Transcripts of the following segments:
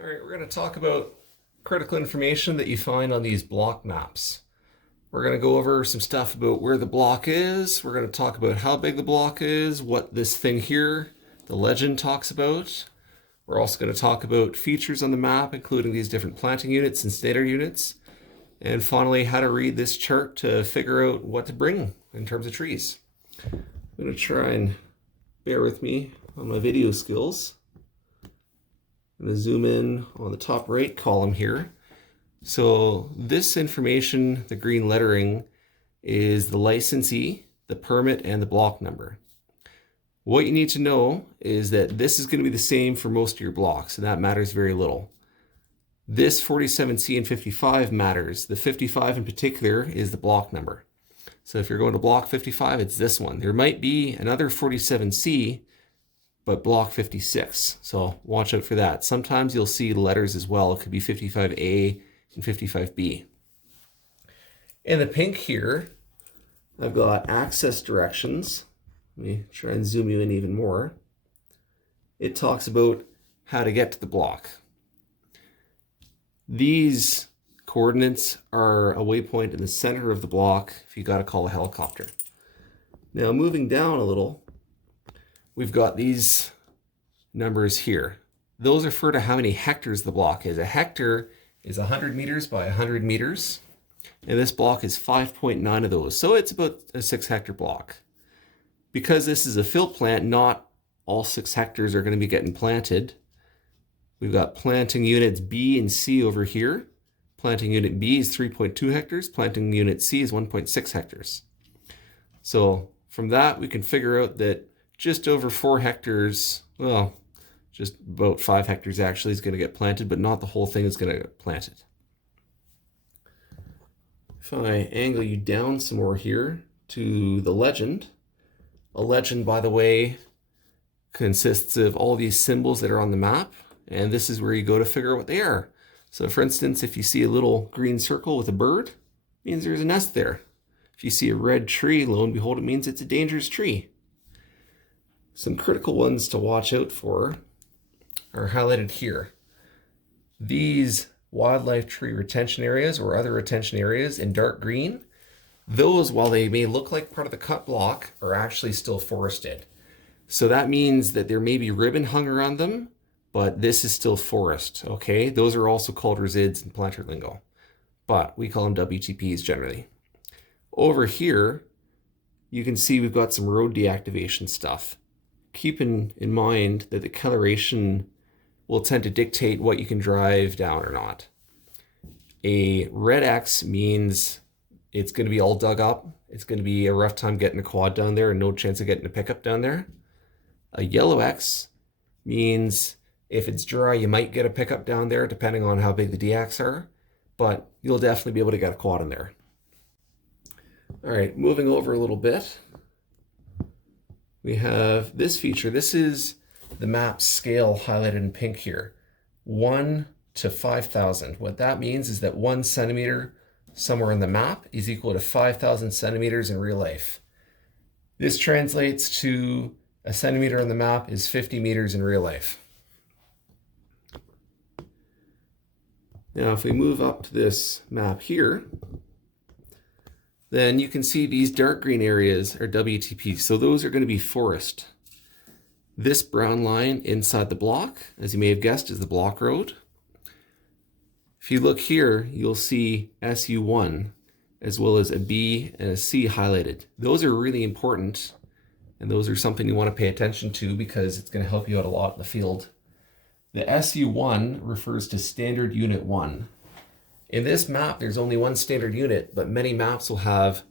All right, we're going to talk about critical information that you find on these block maps. We're going to go over some stuff about where the block is. We're going to talk about how big the block is, what this thing here, the legend, talks about. We're also going to talk about features on the map, including these different planting units and standard units. And finally, how to read this chart to figure out what to bring in terms of trees. I'm going to try and bear with me on my video skills. I'm going to zoom in on the top right column here. So this information, the green lettering, is the licensee, the permit, and the block number. What you need to know is that this is going to be the same for most of your blocks, and that matters very little. This 47C and 55 matters. The 55 in particular is the block number. So if you're going to block 55, it's this one. There might be another 47C, but block 56. So watch out for that. Sometimes you'll see letters as well. It could be 55A and 55B. In the pink here, I've got access directions. Let me try and zoom you in even more. It talks about how to get to the block. These coordinates are a waypoint in the center of the block if you got to call a helicopter. Now moving down a little, we've got these numbers here. Those refer to how many hectares the block is. A hectare is 100 meters by 100 meters, and this block is 5.9 of those. So it's about a 6-hectare block. Because this is a fill plant, not all 6 hectares are going to be getting planted. We've got planting units B and C over here. Planting unit B is 3.2 hectares. Planting unit C is 1.6 hectares. So from that, we can figure out that just over 4 hectares, well, just about 5 hectares actually is going to get planted, but not the whole thing is going to get planted. If I angle you down some more here to the legend, a legend, by the way, consists of all these symbols that are on the map, and this is where you go to figure out what they are. So for instance, if you see a little green circle with a bird, it means there's a nest there. If you see a red tree, lo and behold, it means it's a dangerous tree. Some critical ones to watch out for are highlighted here. These wildlife tree retention areas or other retention areas in dark green, those, while they may look like part of the cut block, are actually still forested. So that means that there may be ribbon hung around them, but this is still forest, okay? Those are also called resids in planter lingo, but we call them WTPs generally. Over here, you can see we've got some road deactivation stuff. Keep in mind that the coloration will tend to dictate what you can drive down or not. A red X means it's going to be all dug up. It's going to be a rough time getting a quad down there and no chance of getting a pickup down there. A yellow X means if it's dry, you might get a pickup down there depending on how big the DX are, but you'll definitely be able to get a quad in there. All right, moving over a little bit, we have this feature. This is the map scale highlighted in pink here, 1 to 5,000. What that means is that 1 centimeter somewhere in the map is equal to 5,000 centimeters in real life. This translates to a centimeter on the map is 50 meters in real life. Now, if we move up to this map here, then you can see these dark green areas are WTPs. So those are going to be forest. This brown line inside the block, as you may have guessed, is the block road. If you look here, you'll see SU1 as well as a B and a C highlighted. Those are really important, and those are something you want to pay attention to because it's going to help you out a lot in the field. The SU1 refers to standard unit 1. In this map, there's only one standard unit, but many maps will have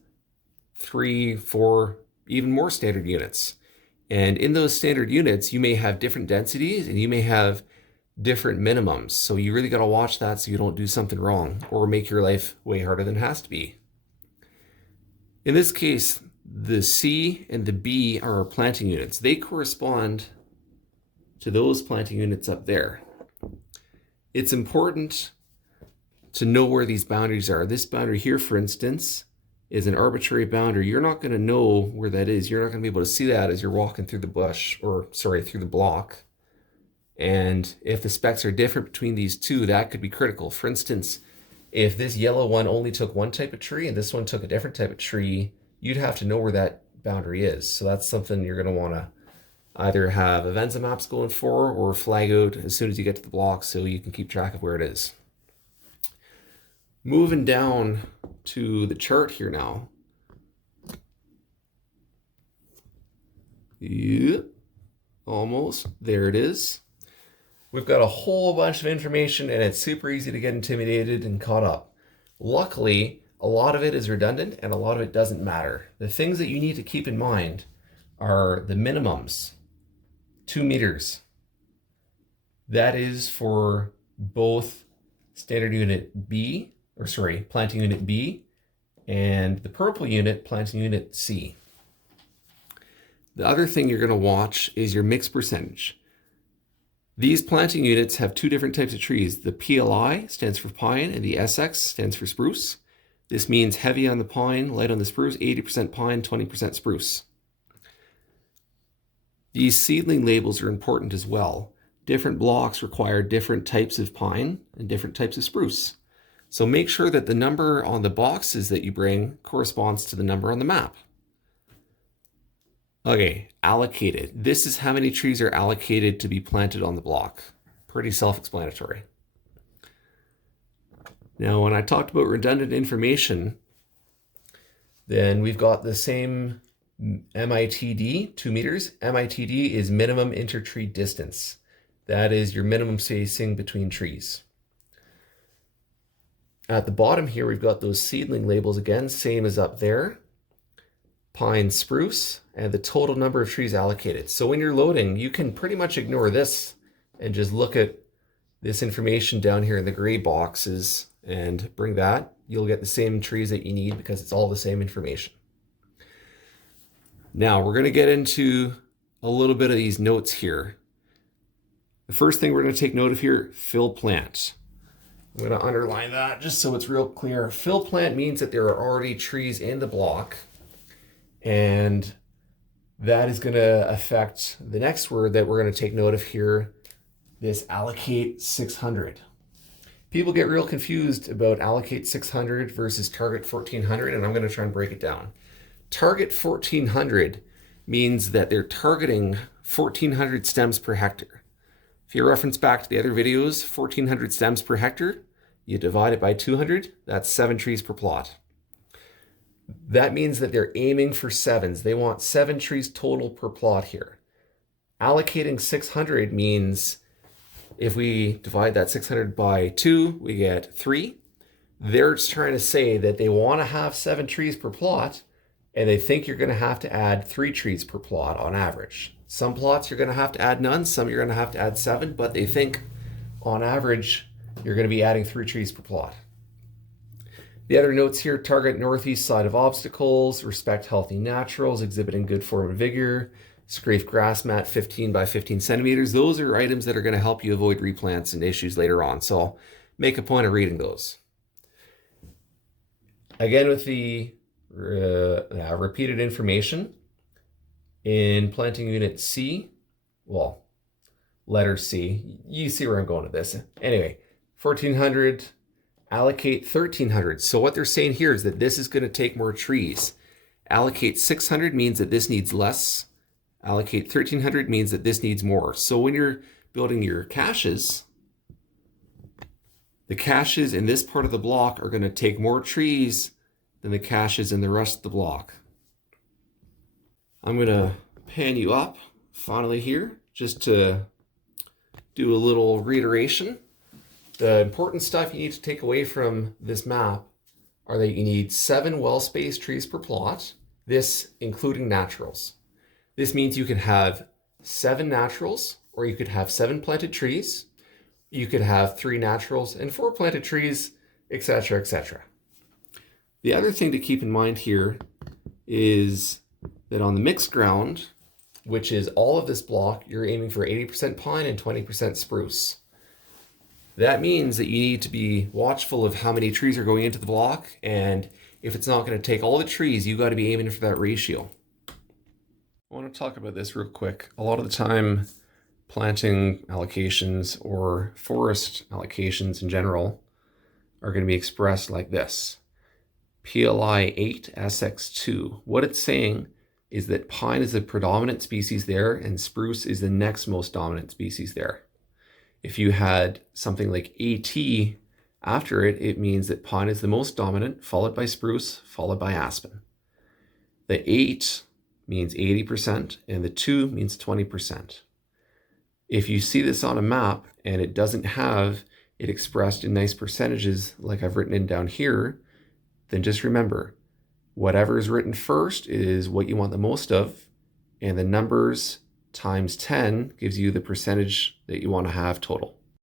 3, 4, even more standard units. And in those standard units, you may have different densities and you may have different minimums. So you really got to watch that so you don't do something wrong or make your life way harder than it has to be. In this case, the C and the B are our planting units. They correspond to those planting units up there. It's important to know where these boundaries are. This boundary here, for instance, is an arbitrary boundary. You're not going to know where that is. You're not going to be able to see that as you're walking through the bush, or sorry, through the block. And if the specs are different between these two, that could be critical. For instance, if this yellow one only took one type of tree and this one took a different type of tree, you'd have to know where that boundary is. So that's something you're going to want to either have Avenza maps going for or flag out as soon as you get to the block so you can keep track of where it is. Moving down to the chart here now. Yeah, almost. There it is. We've got a whole bunch of information and it's super easy to get intimidated and caught up. Luckily, a lot of it is redundant and a lot of it doesn't matter. The things that you need to keep in mind are the minimums. 2 meters. That is for both standard unit B, planting unit B, and the purple unit, planting unit C. The other thing you're going to watch is your mix percentage. These planting units have two different types of trees. The PLI stands for pine and the SX stands for spruce. This means heavy on the pine, light on the spruce, 80% pine, 20% spruce. These seedling labels are important as well. Different blocks require different types of pine and different types of spruce. So make sure that the number on the boxes that you bring corresponds to the number on the map. Okay, allocated. This is how many trees are allocated to be planted on the block. Pretty self-explanatory. Now, when I talked about redundant information, then we've got the same MITD, 2 meters. MITD is minimum inter-tree distance. That is your minimum spacing between trees. At the bottom here, we've got those seedling labels again, same as up there. Pine, spruce, and the total number of trees allocated. So when you're loading, you can pretty much ignore this and just look at this information down here in the gray boxes and bring that. You'll get the same trees that you need because it's all the same information. Now we're going to get into a little bit of these notes here. The first thing we're going to take note of here, fill plant. I'm going to underline that just so it's real clear. Fill plant means that there are already trees in the block, and that is going to affect the next word that we're going to take note of here, this allocate 600. People get real confused about allocate 600 versus target 1400, and I'm going to try and break it down. Target 1400 means that they're targeting 1400 stems per hectare. If you reference back to the other videos, 1400 stems per hectare, you divide it by 200, that's 7 trees per plot. That means that they're aiming for 7s. They want 7 trees total per plot here. Allocating 600 means if we divide that 600 by 2, we get 3. They're just trying to say that they want to have 7 trees per plot, and they think you're going to have to add 3 trees per plot on average. Some plots you're going to have to add none, some you're going to have to add 7, but they think on average you're going to be adding 3 trees per plot. The other notes here, target northeast side of obstacles, respect healthy naturals, exhibiting good form and vigor, scrape grass mat 15 by 15 centimeters. Those are items that are going to help you avoid replants and issues later on. So make a point of reading those. Again, with the repeated information in planting unit C, well, letter C, you see where I'm going with this. Anyway, 1400, allocate 1300. So what they're saying here is that this is going to take more trees. Allocate 600 means that this needs less. Allocate 1300 means that this needs more. So when you're building your caches, the caches in this part of the block are going to take more trees than the caches in the rest of the block. I'm going to pan you up finally here just to do a little reiteration. The important stuff you need to take away from this map are that you need 7 well-spaced trees per plot, this including naturals. This means you could have 7 naturals, or you could have 7 planted trees, you could have 3 naturals and 4 planted trees, etc., etc. The other thing to keep in mind here is that on the mixed ground, which is all of this block, you're aiming for 80% pine and 20% spruce. That means that you need to be watchful of how many trees are going into the block, and if it's not going to take all the trees, you got to be aiming for that ratio. I want to talk about this real quick. A lot of the time, planting allocations or forest allocations in general are going to be expressed like this. PLI 8 SX2. What it's saying is that pine is the predominant species there and spruce is the next most dominant species there. If you had something like AT after it, it means that pine is the most dominant, followed by spruce, followed by aspen. The 8 means 80% and the 2 means 20%. If you see this on a map and it doesn't have it expressed in nice percentages like I've written it down here, then just remember, whatever is written first is what you want the most of, and the numbers times 10 gives you the percentage that you want to have total.